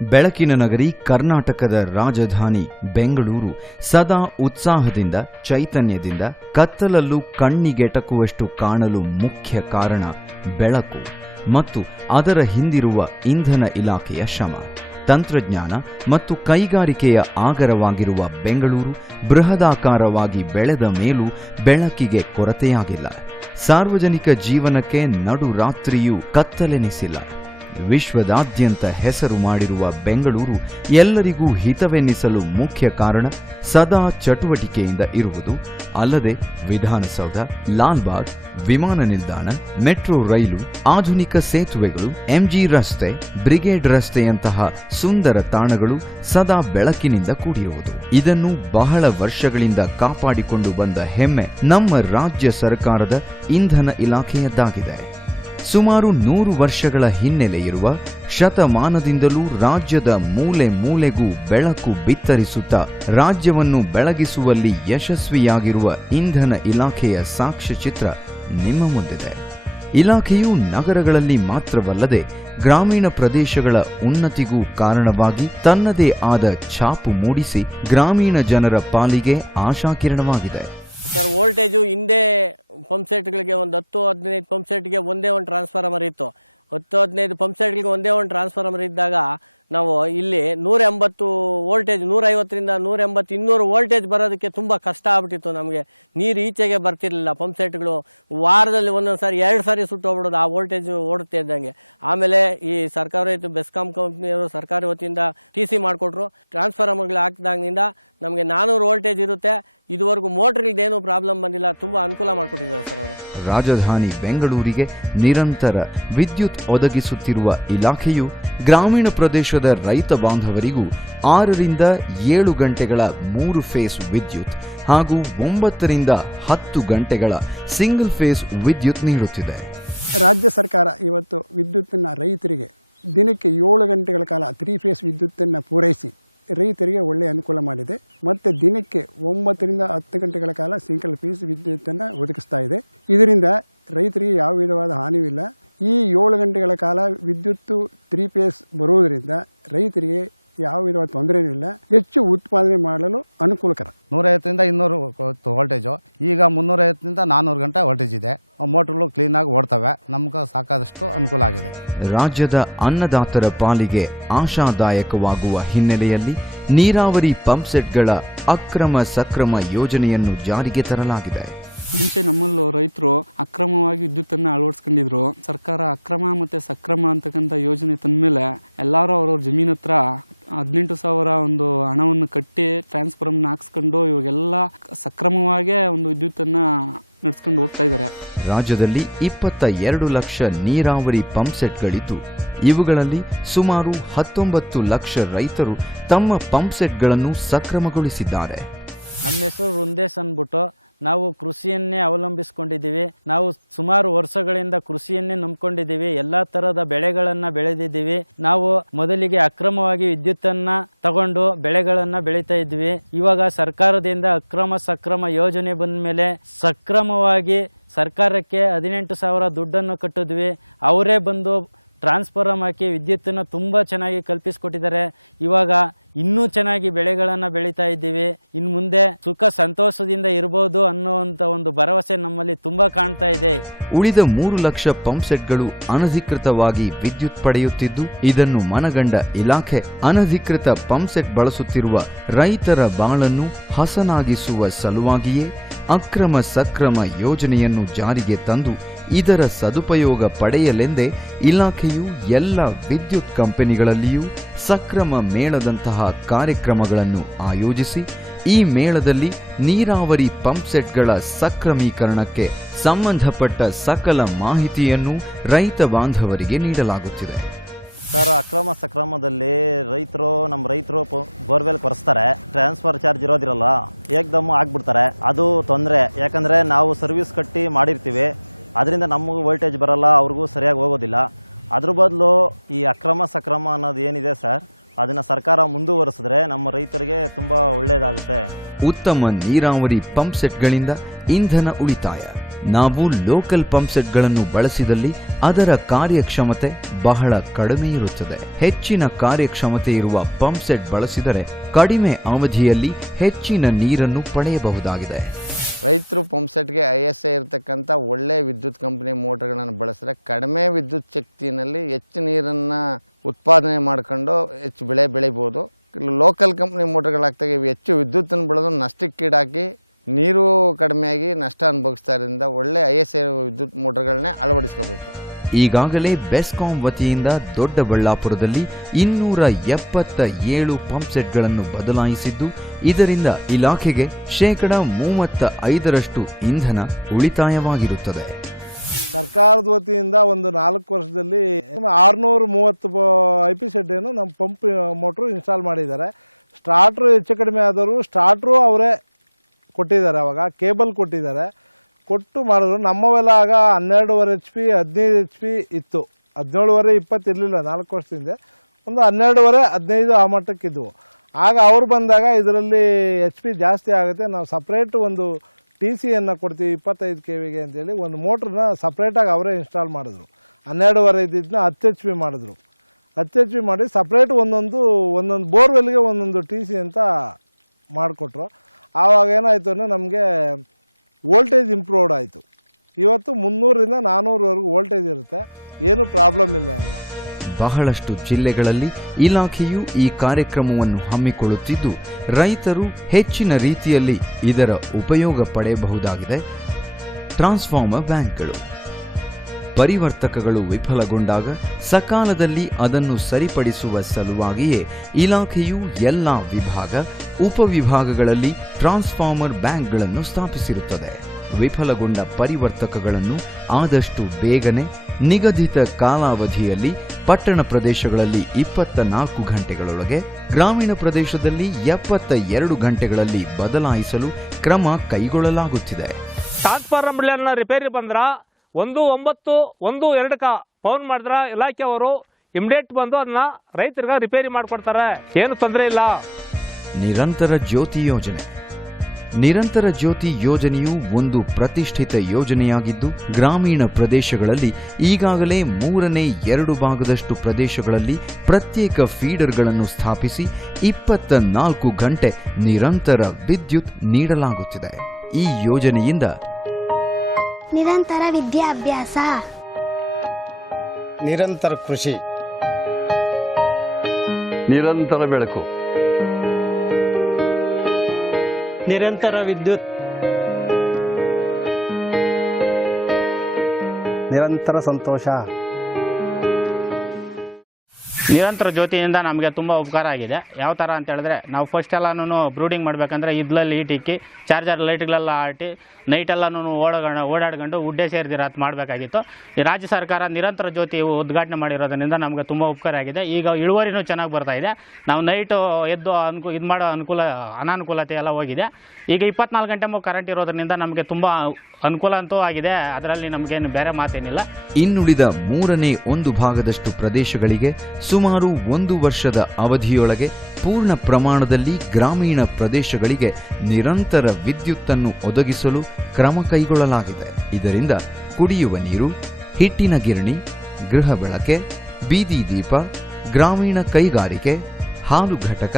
ಬೆಳಕಿನ ನಗರಿ ಕರ್ನಾಟಕದ ರಾಜಧಾನಿ ಬೆಂಗಳೂರು ಸದಾ ಉತ್ಸಾಹದಿಂದ ಚೈತನ್ಯದಿಂದ ಕತ್ತಲಲ್ಲೂ ಕಣ್ಣಿಗೆಟಕುವಷ್ಟು ಕಾಣಲು ಮುಖ್ಯ ಕಾರಣ ಬೆಳಕು ಮತ್ತು ಅದರ ಹಿಂದಿರುವ ಇಂಧನ ಇಲಾಖೆಯ ಶ್ರಮ. ತಂತ್ರಜ್ಞಾನ ಮತ್ತು ಕೈಗಾರಿಕೆಯ ಆಗರವಾಗಿರುವ ಬೆಂಗಳೂರು ಬೃಹದಾಕಾರವಾಗಿ ಬೆಳೆದ ಮೇಲೂ ಬೆಳಕಿಗೆ ಕೊರತೆಯಾಗಿಲ್ಲ. ಸಾರ್ವಜನಿಕ ಜೀವನಕ್ಕೆ ನಡುರಾತ್ರಿಯೂ ಕತ್ತಲೆನಿಸಿಲ್ಲ. ವಿಶ್ವದಾದ್ಯಂತ ಹೆಸರು ಮಾಡಿರುವ ಬೆಂಗಳೂರು ಎಲ್ಲರಿಗೂ ಹಿತವೆನ್ನಿಸಲು ಮುಖ್ಯ ಕಾರಣ ಸದಾ ಚಟುವಟಿಕೆಯಿಂದ ಇರುವುದು. ಅಲ್ಲದೆ ವಿಧಾನಸೌಧ, ಲಾಲ್ಬಾಗ್, ವಿಮಾನ ನಿಲ್ದಾಣ, ಮೆಟ್ರೋ ರೈಲು, ಆಧುನಿಕ ಸೇತುವೆಗಳು, ಎಂಜಿ ರಸ್ತೆ, ಬ್ರಿಗೇಡ್ ರಸ್ತೆಯಂತಹ ಸುಂದರ ತಾಣಗಳು ಸದಾ ಬೆಳಕಿನಿಂದ ಕೂಡಿರುವುದು. ಇದನ್ನು ಬಹಳ ವರ್ಷಗಳಿಂದ ಕಾಪಾಡಿಕೊಂಡು ಬಂದ ಹೆಮ್ಮೆ ನಮ್ಮ ರಾಜ್ಯ ಸರ್ಕಾರದ ಇಂಧನ ಇಲಾಖೆಯದ್ದಾಗಿದೆ. ಸುಮಾರು 100 ವರ್ಷಗಳ ಹಿನ್ನೆಲೆ ಇರುವ, ಶತಮಾನದಿಂದಲೂ ರಾಜ್ಯದ ಮೂಲೆ ಮೂಲೆಗೂ ಬೆಳಕು ಬಿತ್ತರಿಸುತ್ತಾ ರಾಜ್ಯವನ್ನು ಬೆಳಗಿಸುವಲ್ಲಿ ಯಶಸ್ವಿಯಾಗಿರುವ ಇಂಧನ ಇಲಾಖೆಯ ಸಾಕ್ಷ್ಯಚಿತ್ರ ನಿಮ್ಮ ಮುಂದಿದೆ. ಇಲಾಖೆಯು ನಗರಗಳಲ್ಲಿ ಮಾತ್ರವಲ್ಲದೆ ಗ್ರಾಮೀಣ ಪ್ರದೇಶಗಳ ಉನ್ನತಿಗೂ ಕಾರಣವಾಗಿ ತನ್ನದೇ ಆದ ಛಾಪು ಮೂಡಿಸಿ ಗ್ರಾಮೀಣ ಜನರ ಪಾಲಿಗೆ ಆಶಾಕಿರಣವಾಗಿದೆ. ಸರ್, ವೋಲ್ಟೇಜು ಹಿಂದೆ ಪಂಪ್ಸೆಟ್ಗಳಿಗೆ ಒಂದು 10-15 ಪಂಪ್ಸೆಟ್ಗೆ ಒಂದೇ ಒಂದು ಟ್ರಾನ್ಸ್ಫಾರ್ಮರ್ ಇತ್ತು. 10-15 ಪಂಪ್ಸೆಟ್ಗಳಿಗೆ ಒಂದೇ ಒಂದು ಟ್ರಾನ್ಸ್ಫಾರ್ಮರ್ ಇದ್ದಾಗ ನಾವು ಇಲ್ಲಿ 180 ವೋಲ್ಟೇಜ್, 150ರಿಂದ 180, 200 ವೋಲ್ಟೇಜ್ ಬರೋದಕ್ಕೆ ತುಂಬ ಕಷ್ಟ ಆಗ್ಬಿಟ್ಟಿತ್ತು. ನಮಗೆ ನೀರು ಈಚೆಗೆ ಬರ್ತಿರ್ಲಿಲ್ಲ. ಪಂಪ್ಸೆಟ್ಗಳು ವಾರದಲ್ಲಿ ಒಂದೊಂದು ಸಾರಿ 2 ಸಾರಿ ಸುಟ್ಟೋಗ್ಬಿಡೋದು, ಆ ವೋಲ್ಟೇಜ್ ಓಡುತ್ತೆ ಇದ್ದಂಗೆ. ಆಮೇಲೆ ಈ ಸರ್ಕಾರ ಇತ್ತು, ಬೆಸ್ಕಾಂ ಕಂಪ್ನಿಯವರು ಸರ್ಕಾರಿ ವತಿಯಿಂದ TC ಮಾಡಿಕೊಟ್ರು. ಟ್ರಾನ್ಸ್ಫಾರ್ಮರ್ಗಳು ಹಾಕಿದಾಗಿನಿಂದ ನಮಗೆ 400 ವೋಲ್ಟೇಜ್ ಇರುತ್ತೆ. ಇದುವರೆಗೂ ಮೋಟ್ರಿಗೇನು ಪ್ರಾಬ್ಲಮ್ ಬಂದಿಲ್ಲ. ತುಂಬ ಅನುಕೂಲ ಮಾಡಿಕೊಟ್ಟಿದ್ದಾರೆ ಸರ್ ಅವರು. ರಾಜಧಾನಿ ಬೆಂಗಳೂರಿಗೆ ನಿರಂತರ ವಿದ್ಯುತ್ ಒದಗಿಸುತ್ತಿರುವ ಇಲಾಖೆಯು ಗ್ರಾಮೀಣ ಪ್ರದೇಶದ ರೈತ ಬಾಂಧವರಿಗೂ 6ರಿಂದ 7 ಗಂಟೆಗಳ 3 ಫೇಸ್ ವಿದ್ಯುತ್ ಹಾಗೂ 9ರಿಂದ 10 ಗಂಟೆಗಳ ಸಿಂಗಲ್ ಫೇಸ್ ವಿದ್ಯುತ್ ನೀಡುತ್ತಿದೆ. ರಾಜ್ಯ ಸರ್ಕಾರ ಇವತ್ತು ವಿದ್ಯುತ್ತನ್ನು ರೈತರಿಗೆ ದಿನಕ್ಕೆ 7 ಗಂಟೆಗಳ ಕಾಲ 3 ಫೇಸ್ ವಿದ್ಯುತ್ತನ್ನು ಪೂರೈಸಿ ರೈತರಿಗೆ ಒಳ್ಳೆಯ ಅನುಕೂಲ ಮಾಡಿದೆ. ಮತ್ತು ದಿನಕ್ಕೆ 9ರಿಂದ 10 ಗಂಟೆಗಳ ಕಾಲ ಸಿಂಗಲ್ ಫೇಸ್ ವಿದ್ಯುತ್ತನ್ನು ಒದಗಿಸ್ತಾ ಇದೆ. ಇದರಿಂದ ರೈತರಿಗೆ ಯಾವ ವಿಧವಾದ ಹಾನಿಯೂ ಇಲ್ಲ. ಈ 7 ಗಂಟೆಗಳ ಕಾಲ ವಿದ್ಯುತ್ತು 3 ಫೇಸ್ ಬರುವುದರಿಂದ ರೈತರಿಗೆ ಯಾವ ವಿಧವಾದ ತೊಂದರೆಯೂ ಇಲ್ಲ. ಹೆಚ್ಚು ಉತ್ಪಾದನೆ ಮಾಡಲು ಅನುಕೂಲಕರ. 150ರಿಂದ 200 ವೋಲ್ಟೇಜು, ಈಗ 350ರಿಂದ 400 ಗಂಟೆ ವೋಲ್ಟೇಜ್ ಇದೆ. ಮೋಟ್ರುಗಳು ಕ್ಲೀನಾಗಿ ಓಡ್ತವೆ. ನಮ್ಗೆ ಸಾಕಾದಷ್ಟು ಅನುಕೂಲ ಆಗಿದೆ. ರಾಜ್ಯದ ಅನ್ನದಾತರ ಪಾಲಿಗೆ ಆಶಾದಾಯಕವಾಗುವ ಹಿನ್ನೆಲೆಯಲ್ಲಿ ನೀರಾವರಿ ಪಂಪ್ಸೆಟ್ಗಳ ಅಕ್ರಮ ಸಕ್ರಮ ಯೋಜನೆಯನ್ನು ಜಾರಿಗೆ ತರಲಾಗಿದೆ. ಮುಂಚೆ ನಮ್ಮಲ್ಲೂ ರೈತರು ಅಕ್ರಮವಾಗಿ ವಿದ್ಯುತ್ತನ್ನು ಅಳವಡಿಸ್ಕೊಂಡಿದ್ರು. ಸರ್ಕಾರ ಅಕ್ರಮ ಮತ್ತು ಸಕ್ರಮ ಅಂತಕ್ಕಂಥ ಯೋಜನೆ ತಂದಮೇಲೆ ಎಲ್ಲರೂ ಅವ್ರವ್ರ ಜಮೀನ್ ಹತ್ರ 18,000 ಒಂದು ಹಣವನ್ನು ಕಟ್ಟಿ ಟ್ರಾನ್ಸ್ಫಾರ್ಮರ್ನ ಹಾಕ್ಸ್ಕೊಂಡು ಇವಾಗೆಲ್ಲ ಸಕ್ರಮವಾಗೇ ಒಂದು ವಿದ್ಯುತ್ತನ್ನು ನಡೆಸ್ಕೊಂಡು ಹೋಗ್ತಾ ಇದ್ದಾರೆ. ರಾಜ್ಯದಲ್ಲಿ 22 ಲಕ್ಷ ನೀರಾವರಿ ಪಂಪ್ಸೆಟ್ಗಳಿದ್ದು ಇವುಗಳಲ್ಲಿ ಸುಮಾರು 19 ಲಕ್ಷ ರೈತರು ತಮ್ಮ ಪಂಪ್ಸೆಟ್ಗಳನ್ನು ಸಕ್ರಮಗೊಳಿಸಿದ್ದಾರೆ. ನಮ್ಮ ಹೆಸರು ರುಂದೇಶ್ ಅಂದ್ಬಿಟ್ಟು ನಾವು ಕೃಷಿಯನ್ನೇ ಅವಲಂಬಿಸ್ಕೊಂಡಿದ್ದೀವಿ. ನಾವು ಸುಮಾರು ವರ್ಷಗಳಿಂದ ಕೃಷಿಯನ್ನೇ ನಂಬ್ಕೊಂಡಿದ್ದೀವಿ. ಎಲ್ಲ ಥರದ ಬೆಳೆಗಳನ್ನು ಬೆಳೆದಿದ್ದೀವಿ. ನಾವು ಮೊದಲಿಗೆ ಅಕ್ರಮವಾಗಿ ವಿದ್ಯುತ್ತನ್ನು ತಗೊಂಡು ಬೆಳೆಗಳನ್ನು ಬೆಳೀತಾ ಇದ್ವಿ. ಇವಾಗ ಸರ್ಕಾರದಿಂದ ಅಕ್ರಮ ಸಕ್ರಮ ಯೋಜನೆ ಬಂದ ಮೇಲೆ ಸಕ್ರಮವಾಗಿ ಸರ್ಕಾರಕ್ಕೆ 18,000 ದುಡ್ಡನ್ನು ಕಟ್ಟಿದ್ವಿ. ಅವರೇ ಬಂದು ಟ್ರಾನ್ಸ್ಫಾರ್ಮರ್ ಹಾಕಿ ವಿದ್ಯುತ್ತನ್ನು ತುಂಬ ಚೆನ್ನಾಗಿ ಕಲ್ಪಿಸಿಕೊಟ್ಟಿದ್ದಾರೆ. ಇವಾಗ ಇನ್ನೂ ಚೆನ್ನಾಗಿ ಬೆಳೆಗಳನ್ನು ಬೆಳೀತಾ ಇದ್ದೀವಿ. ಇನ್ನು ಮುಂದೆ ಸುಖ ಸಂತೋಷದಿಂದ ಇರಬಹುದು ಅನ್ನುವಂಥ ಒಂದು ಭರವಸೆ ನಮ್ಮಲ್ಲಿ ತುಂಬ ಕಾಣ್ತಾ ಇದೆ. ಉಳಿದ 3 ಲಕ್ಷ ಪಂಪ್ಸೆಟ್ಗಳು ಅನಧಿಕೃತವಾಗಿ ವಿದ್ಯುತ್ ಪಡೆಯುತ್ತಿದ್ದು ಇದನ್ನು ಮನಗಂಡ ಇಲಾಖೆ ಅನಧಿಕೃತ ಪಂಪ್ಸೆಟ್ ಬಳಸುತ್ತಿರುವ ರೈತರ ಬಾಳನ್ನು ಹಸನಾಗಿಸುವ ಸಲುವಾಗಿಯೇ ಅಕ್ರಮ ಸಕ್ರಮ ಯೋಜನೆಯನ್ನು ಜಾರಿಗೆ ತಂದು ಇದರ ಸದುಪಯೋಗ ಪಡೆಯಲೆಂದೇ ಇಲಾಖೆಯು ಎಲ್ಲ ವಿದ್ಯುತ್ ಕಂಪನಿಗಳಲ್ಲಿಯೂ ಸಕ್ರಮ ಮೇಳದಂತಹ ಕಾರ್ಯಕ್ರಮಗಳನ್ನು ಆಯೋಜಿಸಿ ಈ ಮೇಳದಲ್ಲಿ ನೀರಾವರಿ ಪಂಪ್ಸೆಟ್ಗಳ ಸಕ್ರಮೀಕರಣಕ್ಕೆ ಸಂಬಂಧಪಟ್ಟ ಸಕಲ ಮಾಹಿತಿಯನ್ನು ರೈತ ಬಾಂಧವರಿಗೆ ನೀಡಲಾಗುತ್ತಿದೆ. ಸರ್, ಅಕ್ರಮ ಸಕ್ರಮದಲ್ಲಿ ನಮ್ಮ ರೈತರು ಬೋರ್ವೆಲ್ ಕೊರೆಸ್ತಾರೆ. ಟ್ರಾನ್ಸ್ಫರ್ ಚಾರ್ಜ್ ಇರೋದಿರಲ್ಲ, ಏಕದಮ್ ಆಗ್ಬಿಡ್ತಾರೆ. ಅದು ತೊಂದರೆ. ಯಾಕಂದರೆ ನಾವು ಸರ್ವಿಸ್ ಕಟ್ಟಿ ಮಾಡಿರ್ತೀವಿ, ಅದರಿಂದ ನಮಗೂ ವೋಲ್ಟೇಜ್ ಬರಲ್ಲ, ಅವ್ರಿಗೂ ಸರಿಯಾಗಿ ಹೋಗೋದಿಲ್ಲ. ಅದ್ರ ಬದಲು ಈ ಅಕ್ರಮ ಸಕ್ರಮ ಅನ್ನೋದು ಏನಿದೆ ಸರ್, ಅದನ್ನು ಸರ್ಕಾರ ಮುಂದುವರಿಸಿದ್ರೆ ನಮ್ಮ ರೈತರಿಗೆ ತುಂಬ ಒಳ್ಳೆಯದಾಗುತ್ತೆ. ಉತ್ತಮ ನೀರಾವರಿ ಪಂಪ್ ಸೆಟ್ಗಳಿಂದ ಇಂಧನ ಉಳಿತಾಯ. ನಾವು ಲೋಕಲ್ ಪಂಪ್ ಸೆಟ್ಗಳನ್ನು ಬಳಸಿದಲ್ಲಿ ಅದರ ಕಾರ್ಯಕ್ಷಮತೆ ಬಹಳ ಕಡಿಮೆ ಇರುತ್ತದೆ. ಹೆಚ್ಚಿನ ಕಾರ್ಯಕ್ಷಮತೆ ಇರುವ ಪಂಪ್ ಸೆಟ್ ಬಳಸಿದರೆ ಕಡಿಮೆ ಅವಧಿಯಲ್ಲಿ ಹೆಚ್ಚಿನ ನೀರನ್ನು ಪಡೆಯಬಹುದಾಗಿದೆ. ರೈತರು ಪಂಪ್ ಸೆಟ್ಗೆ ISI ಇರತಕ್ಕಂಥ ಒಳ್ಳೆ ವಿದ್ಯುತ್ ಕಂಪನಿ ಮೋಟರ್ಗಳನ್ನು ಬಳಸಿದ್ರೆ ಕಡಿಮೆ ವಿದ್ಯುತ್ ಶಕ್ತಿಯಲ್ಲಿ ಹೆಚ್ಚು ನೀರನ್ನು ಉತ್ಪಾದನೆ ಮಾಡ್ಕೊಂಡು ಹೆಚ್ಚು ಬೆಳೆ ಬೆಳಿಬೋದು. ಲೋಕಲ್ ಕಂಪ್ನಿ ಮೋಟರ್ಗಳಾಗ್ತಾಗ ಇವು ಹೆಚ್ಚು ವಿದ್ಯುತ್ತನ್ನು ಬೆಳೆದು ನಷ್ಟಕ್ಕೀಡಾಕಿ ನೀರು ಕಡಿಮೆಯಾಗಿ ನಷ್ಟ ಅನುಭವಿಸ್ತಾ ಇರೋದ್ರಿಂದ ಒಳ್ಳೆ ISI ವಿದ್ಯುತ್ ಮೋಟರ್ಗಳನ್ನೇ ಅಳವಡಿಸ್ಕೋಬೇಕು. ಈಗಾಗಲೇ ಬೆಸ್ಕಾಂ ವತಿಯಿಂದ ದೊಡ್ಡಬಳ್ಳಾಪುರದಲ್ಲಿ 277 ಪಂಪ್ ಸೆಟ್ಗಳನ್ನು ಬದಲಾಯಿಸಿದ್ದು, ಇದರಿಂದ ಇಲಾಖೆಗೆ 35% ಇಂಧನ ಉಳಿತಾಯವಾಗಿರುತ್ತದೆ. ಸರ್ಕಾರದ ವತಿಯಿಂದ ಒಂದು 4 ವರ್ಷದಲ್ಲಿ 630 IPZ ಏನು ನಮ್ಮ ಪಂಪ್ ಮೋಟ್ರು ಇನ್ಸ್ಟಾಲ್ ಮಾಡಿದ್ದಾರೆ. ಸ್ಟಾರ್ಟ್ರು ಹೆಚ್ಚು ಕಡಿಮೆ ಆದವರು ಸ್ಟಾರ್ಟ್ರು ಅವರೇ ಕೊಟ್ಟಿದ್ದಾರೆ, ಅವಾಗ ಕೇಬಲ್ ಕೊಟ್ಟಿದ್ದಾರೆ, ಕೊಟ್ಟು ಮಾಡಿದ್ರು. ನಮ್ಮವೆಲ್ಲ ಆಗ 12.5 HP 15 HP ಇತ್ತು, 17.5 20 ಇರಲಿಲ್ಲ 4 ವರ್ಷದಿಂದ. ಒಂದು 12.5 15 ಆ ಮಟ್ಟಕ್ಕಿದ್ವು. ಆಗ ಅವ್ರು ಬಂದಾಗ ಇದರಲ್ಲಿ HP ಜಾಸ್ತಿ ಆಗುತ್ತೆ, ನಾವು ಸಪ್ರೇಟ್ ಒಂದು TCಯನ್ನು ಕೊಡ್ತೀವಿ 25 kVಗೆ ಅಂತೇಳಿ ಒಂದು ಮೋಟ್ರನ್ನ ಸಪ್ರೇಟಾಗಿ ಅವರೇ ಇನ್ಸ್ಟಾಲ್ ಮಾಡಿದ್ರು. 12.5 ಇದ್ದನ್ನ 10 HP ಮಾಡಿದ್ರು. 10 HP ಮಾಡಿ ಸಪ್ರೇಟ್ ಒಂದೊಂದು ಬೋರ್ವೆಲ್ಗೆ ಒಂದೊಂದು TC ಅಂತ ಮಾಡಿಕೊಟ್ರು. ಆವಾಗ ಏನಾಯಿತು ಅಂದರೆ ನಮಗೆ ವೋಲ್ಟೇಜ್ ಇಂಪ್ರೂವ್ಡ್ ಆಯಿತು. ಇವತ್ತು 300ರಿಂದ 400ವರೆಗೂ ವೋಲ್ಟೇಜ್ ಇರುತ್ತೆ, ಏನು ಪ್ರಾಬ್ಲಮ್ ಇಲ್ಲ. ಬಹಳಷ್ಟು ಜಿಲ್ಲೆಗಳಲ್ಲಿ ಇಲಾಖೆಯು ಈ ಕಾರ್ಯಕ್ರಮವನ್ನು ಹಮ್ಮಿಕೊಳ್ಳುತ್ತಿದ್ದು, ರೈತರು ಹೆಚ್ಚಿನ ರೀತಿಯಲ್ಲಿ ಇದರ ಉಪಯೋಗ ಪಡೆಯಬಹುದಾಗಿದೆ. ಟ್ರಾನ್ಸ್ಫಾರ್ಮರ್ ಬ್ಯಾಂಕ್ಗಳು ಪರಿವರ್ತಕಗಳು ವಿಫಲಗೊಂಡಾಗ ಸಕಾಲದಲ್ಲಿ ಅದನ್ನು ಸರಿಪಡಿಸುವ ಸಲುವಾಗಿಯೇ ಇಲಾಖೆಯು ಎಲ್ಲ ವಿಭಾಗ ಉಪವಿಭಾಗಗಳಲ್ಲಿ ಟ್ರಾನ್ಸ್ಫಾರ್ಮರ್ ಬ್ಯಾಂಕ್ಗಳನ್ನು ಸ್ಥಾಪಿಸಿರುತ್ತದೆ. ವಿಫಲಗೊಂಡ ಪರಿವರ್ತಕಗಳನ್ನು ಆದಷ್ಟು ಬೇಗನೆ ನಿಗದಿತ ಕಾಲಾವಧಿಯಲ್ಲಿ ಪಟ್ಟಣ ಪ್ರದೇಶಗಳಲ್ಲಿ 24 ಗಂಟೆಗಳೊಳಗೆ, ಗ್ರಾಮೀಣ ಪ್ರದೇಶದಲ್ಲಿ 72 ಗಂಟೆಗಳಲ್ಲಿ ಬದಲಾಯಿಸಲು ಕ್ರಮ ಕೈಗೊಳ್ಳಲಾಗುತ್ತಿದೆ. ಟ್ರಾನ್ಸ್ಫಾರ್ಮರ್ಗಳನ್ನ ರಿಪೇರಿ ಬಂದ್ರ 1912 ಫೋನ್ ಮಾಡಿದ್ರ ಇಲಾಖೆಯವರು ಇಮಿಡಿಯೇಟ್ ಬಂದು ಅದನ್ನ ರೈತರಿಗೆ ರಿಪೇರಿ ಮಾಡಿಕೊಡ್ತಾರೆ, ಏನು ತೊಂದರೆ ಇಲ್ಲ. ನಿರಂತರ ಜ್ಯೋತಿ ಯೋಜನೆ. ನಿರಂತರ ಜ್ಯೋತಿ ಯೋಜನೆಯು ಒಂದು ಪ್ರತಿಷ್ಠಿತ ಯೋಜನೆಯಾಗಿದ್ದು, ಗ್ರಾಮೀಣ ಪ್ರದೇಶಗಳಲ್ಲಿ ಈಗಾಗಲೇ 2/3 ಭಾಗದಷ್ಟು ಪ್ರದೇಶಗಳಲ್ಲಿ ಪ್ರತ್ಯೇಕ ಫೀಡರ್ಗಳನ್ನು ಸ್ಥಾಪಿಸಿ 24 ಗಂಟೆ ನಿರಂತರ ವಿದ್ಯುತ್ ನೀಡಲಾಗುತ್ತಿದೆ. ಈ ಯೋಜನೆಯಿಂದ ನಿರಂತರ ವಿದ್ಯಾಭ್ಯಾಸ, ನಿರಂತರ ಕೃಷಿ, ನಿರಂತರ ಬೆಳಕು, ನಿರಂತರ ವಿದ್ಯುತ್, ನಿರಂತರ ಸಂತೋಷ. ನಿರಂತರ ಜ್ಯೋತಿಯಿಂದ ನಮಗೆ ತುಂಬ ಉಪಕಾರ ಆಗಿದೆ. ಯಾವ ಥರ ಅಂತ ಹೇಳಿದ್ರೆ, ನಾವು ಫಸ್ಟ್ ಎಲ್ಲನೂ ಬ್ರೂಡಿಂಗ್ ಮಾಡಬೇಕಂದ್ರೆ ಇದ್ಲಲ್ಲಿ ಈಟಿಕ್ಕಿ ಚಾರ್ಜರ್ ಲೈಟ್ಗಳೆಲ್ಲ ಆಟಿ ನೈಟೆಲ್ಲನೂ ಓಡಾಡ್ಕೊಂಡು ಉಡ್ಡೆ ಸೇರಿದಿರ ಅದು ಮಾಡಬೇಕಾಗಿತ್ತು. ಈ ರಾಜ್ಯ ಸರ್ಕಾರ ನಿರಂತರ ಜ್ಯೋತಿ ಉದ್ಘಾಟನೆ ಮಾಡಿರೋದ್ರಿಂದ ನಮಗೆ ತುಂಬ ಉಪಕಾರ ಆಗಿದೆ. ಈಗ ಇಳುವರಿನೂ ಚೆನ್ನಾಗಿ ಬರ್ತಾಯಿದೆ. ನಾವು ನೈಟು ಎದ್ದು ಇದು ಮಾಡೋ ಅನಾನುಕೂಲತೆ ಎಲ್ಲ ಹೋಗಿದೆ. ಈಗ 24 ಗಂಟೆ ಕರೆಂಟ್ ಇರೋದ್ರಿಂದ ನಮಗೆ ತುಂಬ ಅನುಕೂಲ ಅಂತೂ ಆಗಿದೆ, ಅದರಲ್ಲಿ ನಮಗೇನು ಬೇರೆ ಮಾತೇನಿಲ್ಲ. ಇನ್ನುಳಿದ 1/3 ಭಾಗದಷ್ಟು ಪ್ರದೇಶಗಳಿಗೆ ಸುಮಾರು 1 ವರ್ಷದ ಅವಧಿಯೊಳಗೆ ಪೂರ್ಣ ಪ್ರಮಾಣದಲ್ಲಿ ಗ್ರಾಮೀಣ ಪ್ರದೇಶಗಳಿಗೆ ನಿರಂತರ ವಿದ್ಯುತ್ತನ್ನು ಒದಗಿಸಲು ಕ್ರಮ ಕೈಗೊಳ್ಳಲಾಗಿದೆ. ಇದರಿಂದ ಕುಡಿಯುವ ನೀರು, ಹಿಟ್ಟಿನ ಗಿರಣಿ, ಗೃಹ ಬಳಕೆ, ಬೀದಿ ದೀಪ, ಗ್ರಾಮೀಣ ಕೈಗಾರಿಕೆ, ಹಾಲು ಘಟಕ,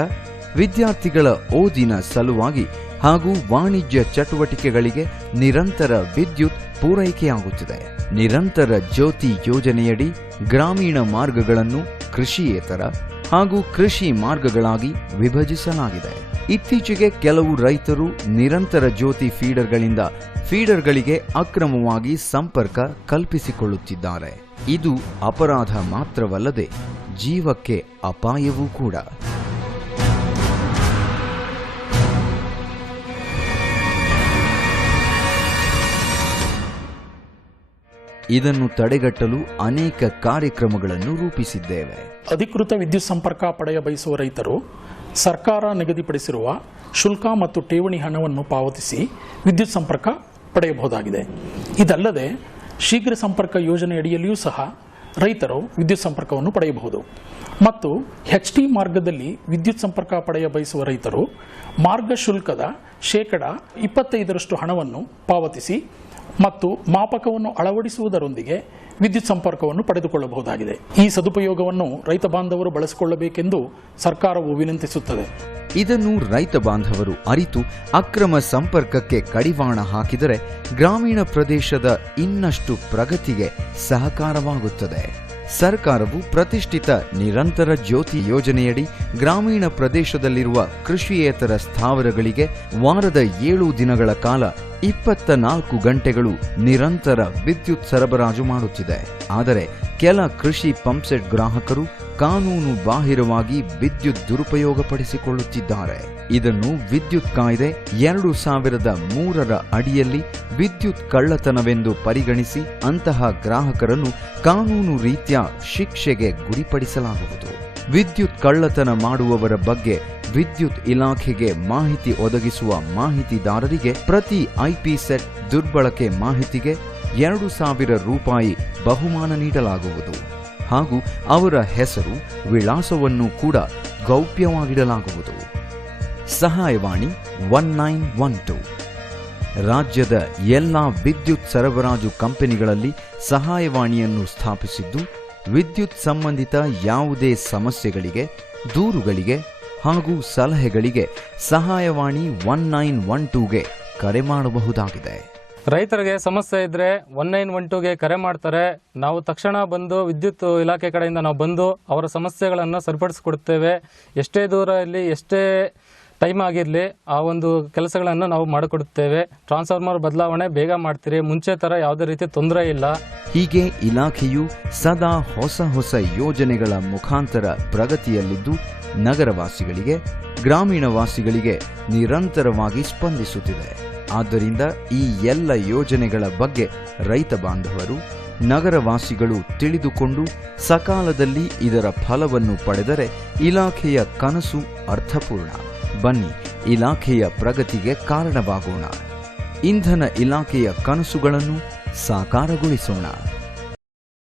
ವಿದ್ಯಾರ್ಥಿಗಳ ಓದಿನ ಸಲುವಾಗಿ ಹಾಗೂ ವಾಣಿಜ್ಯ ಚಟುವಟಿಕೆಗಳಿಗೆ ನಿರಂತರ ವಿದ್ಯುತ್ ಪೂರೈಕೆಯಾಗುತ್ತಿದೆ. ನಿರಂತರ ಜ್ಯೋತಿ ಯೋಜನೆಯಡಿ ಗ್ರಾಮೀಣ ಮಾರ್ಗಗಳನ್ನು ಕೃಷಿಯೇತರ ಹಾಗೂ ಕೃಷಿ ಮಾರ್ಗಗಳಾಗಿ ವಿಭಜಿಸಲಾಗಿದೆ. ಇತ್ತೀಚೆಗೆ ಕೆಲವು ರೈತರು ನಿರಂತರ ಜ್ಯೋತಿ ಫೀಡರ್ಗಳಿಂದ ಫೀಡರ್ಗಳಿಗೆ ಅಕ್ರಮವಾಗಿ ಸಂಪರ್ಕ ಕಲ್ಪಿಸಿಕೊಳ್ಳುತ್ತಿದ್ದಾರೆ. ಇದು ಅಪರಾಧ ಮಾತ್ರವಲ್ಲದೆ ಜೀವಕ್ಕೆ ಅಪಾಯವೂ ಕೂಡ. ಇದನ್ನು ತಡೆಗಟ್ಟಲು ಅನೇಕ ಕಾರ್ಯಕ್ರಮಗಳನ್ನು ರೂಪಿಸಿದ್ದೇವೆ. ಅಧಿಕೃತ ವಿದ್ಯುತ್ ಸಂಪರ್ಕ ಪಡೆಯ ಬಯಸುವ ರೈತರು ಸರ್ಕಾರ ನಿಗದಿಪಡಿಸಿರುವ ಶುಲ್ಕ ಮತ್ತು ಠೇವಣಿ ಹಣವನ್ನು ಪಾವತಿಸಿ ವಿದ್ಯುತ್ ಸಂಪರ್ಕ ಪಡೆಯಬಹುದಾಗಿದೆ. ಇದಲ್ಲದೆ ಶೀಘ್ರ ಸಂಪರ್ಕ ಯೋಜನೆ ಅಡಿಯಲ್ಲಿಯೂ ಸಹ ರೈತರು ವಿದ್ಯುತ್ ಸಂಪರ್ಕವನ್ನು ಪಡೆಯಬಹುದು. ಮತ್ತು HT ಮಾರ್ಗದಲ್ಲಿ ವಿದ್ಯುತ್ ಸಂಪರ್ಕ ಪಡೆಯ ಬಯಸುವ ರೈತರು ಮಾರ್ಗ ಶುಲ್ಕದ 25% ಹಣವನ್ನು ಪಾವತಿಸಿ ಮತ್ತು ಮಾಪಕವನ್ನು ಅಳವಡಿಸುವುದರೊಂದಿಗೆ ವಿದ್ಯುತ್ ಸಂಪರ್ಕವನ್ನು ಪಡೆದುಕೊಳ್ಳಬಹುದಾಗಿದೆ. ಈ ಸದುಪಯೋಗವನ್ನು ರೈತ ಬಾಂಧವರು ಬಳಸಿಕೊಳ್ಳಬೇಕೆಂದು ಸರ್ಕಾರವು ವಿನಂತಿಸುತ್ತದೆ. ಇದನ್ನು ರೈತ ಬಾಂಧವರು ಅರಿತು ಅಕ್ರಮ ಸಂಪರ್ಕಕ್ಕೆ ಕಡಿವಾಣ ಹಾಕಿದರೆ ಗ್ರಾಮೀಣ ಪ್ರದೇಶದ ಇನ್ನಷ್ಟು ಪ್ರಗತಿಗೆ ಸಹಕಾರವಾಗುತ್ತದೆ. ಸರ್ಕಾರವು ಪ್ರತಿಷ್ಠಿತ ನಿರಂತರ ಜ್ಯೋತಿ ಯೋಜನೆಯಡಿ ಗ್ರಾಮೀಣ ಪ್ರದೇಶದಲ್ಲಿರುವ ಕೃಷಿಯೇತರ ಸ್ಥಾವರಗಳಿಗೆ ವಾರದ 7 ದಿನಗಳ ಕಾಲ 24 ಗಂಟೆಗಳು ನಿರಂತರ ವಿದ್ಯುತ್ ಸರಬರಾಜು ಮಾಡುತ್ತಿದೆ. ಆದರೆ ಕೆಲ ಕೃಷಿ ಪಂಪ್ಸೆಟ್ ಗ್ರಾಹಕರು ಕಾನೂನು ಬಾಹಿರವಾಗಿ ವಿದ್ಯುತ್ ದುರುಪಯೋಗಪಡಿಸಿಕೊಳ್ಳುತ್ತಿದ್ದಾರೆ. ಇದನ್ನು ವಿದ್ಯುತ್ ಕಾಯ್ದೆ 2003ರ ಅಡಿಯಲ್ಲಿ ವಿದ್ಯುತ್ ಕಳ್ಳತನವೆಂದು ಪರಿಗಣಿಸಿ ಅಂತಹ ಗ್ರಾಹಕರನ್ನು ಕಾನೂನು ರೀತ್ಯ ಶಿಕ್ಷೆಗೆ ಗುರಿಪಡಿಸಲಾಗುವುದು. ವಿದ್ಯುತ್ ಕಳ್ಳತನ ಮಾಡುವವರ ಬಗ್ಗೆ ವಿದ್ಯುತ್ ಇಲಾಖೆಗೆ ಮಾಹಿತಿ ಒದಗಿಸುವ ಮಾಹಿತಿದಾರರಿಗೆ ಪ್ರತಿ IP ಸೆಟ್ ದುರ್ಬಳಕೆ ಮಾಹಿತಿಗೆ 2,000 ರೂಪಾಯಿ ಬಹುಮಾನ ನೀಡಲಾಗುವುದು ಹಾಗೂ ಅವರ ಹೆಸರು ವಿಳಾಸವನ್ನು ಕೂಡ ಗೌಪ್ಯವಾಗಿಡಲಾಗುವುದು. ಸಹಾಯವಾಣಿ 1912 ರಾಜ್ಯದ ಎಲ್ಲಾ ವಿದ್ಯುತ್ ಸರಬರಾಜು ಕಂಪನಿಗಳಲ್ಲಿ ಸಹಾಯವಾಣಿಯನ್ನು ಸ್ಥಾಪಿಸಿದ್ದು, ವಿದ್ಯುತ್ ಸಂಬಂಧಿತ ಯಾವುದೇ ಸಮಸ್ಯೆಗಳಿಗೆ, ದೂರುಗಳಿಗೆ ಹಾಗೂ ಸಲಹೆಗಳಿಗೆ ಸಹಾಯವಾಣಿ 1912ಗೆ ಕರೆ ಮಾಡಬಹುದಾಗಿದೆ. ರೈತರಿಗೆ ಸಮಸ್ಯೆ ಇದ್ರೆ 1912ಗೆ ಕರೆ ಮಾಡ್ತಾರೆ. ನಾವು ತಕ್ಷಣ ಬಂದು ವಿದ್ಯುತ್ ಇಲಾಖೆ ಕಡೆಯಿಂದ ನಾವು ಬಂದು ಅವರ ಸಮಸ್ಯೆಗಳನ್ನು ಸರಿಪಡಿಸಿಕೊಡ್ತೇವೆ. ಎಷ್ಟೇ ದೂರ ಇರಲಿ, ಎಷ್ಟೇ ಟೈಮ್ ಆಗಿರಲಿ, ಆ ಒಂದು ಕೆಲಸಗಳನ್ನು ನಾವು ಮಾಡಿಕೊಡುತ್ತೇವೆ. ಟ್ರಾನ್ಸ್ಫಾರ್ಮರ್ ಬದಲಾವಣೆ ಬೇಗ ಮಾಡ್ತೀರಿ, ಮುಂಚೆ ಥರ ಯಾವುದೇ ರೀತಿ ತೊಂದರೆ ಇಲ್ಲ. ಹೀಗೆ ಇಲಾಖೆಯು ಸದಾ ಹೊಸ ಯೋಜನೆಗಳ ಮುಖಾಂತರ ಪ್ರಗತಿಯಲ್ಲಿದ್ದು ನಗರವಾಸಿಗಳಿಗೆ, ಗ್ರಾಮೀಣ ವಾಸಿಗಳಿಗೆ ನಿರಂತರವಾಗಿ ಸ್ಪಂದಿಸುತ್ತಿದೆ. ಆದ್ದರಿಂದ ಈ ಎಲ್ಲ ಯೋಜನೆಗಳ ಬಗ್ಗೆ ರೈತ ಬಾಂಧವರು, ನಗರವಾಸಿಗಳು ತಿಳಿದುಕೊಂಡು ಸಕಾಲದಲ್ಲಿ ಇದರ ಫಲವನ್ನು ಪಡೆದರೆ ಇಲಾಖೆಯ ಕನಸು ಅರ್ಥಪೂರ್ಣ. ಬನ್ನಿ, ಇಲಾಖೆಯ ಪ್ರಗತಿಗೆ ಕಾರಣವಾಗೋಣ. ಇಂಧನ ಇಲಾಖೆಯ ಕನಸುಗಳನ್ನು ಸಾಕಾರಗೊಳಿಸೋಣ.